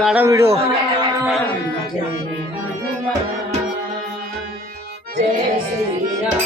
കട വിടോ Jaya Shriram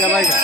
Gracias.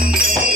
Música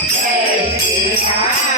Hey, hey.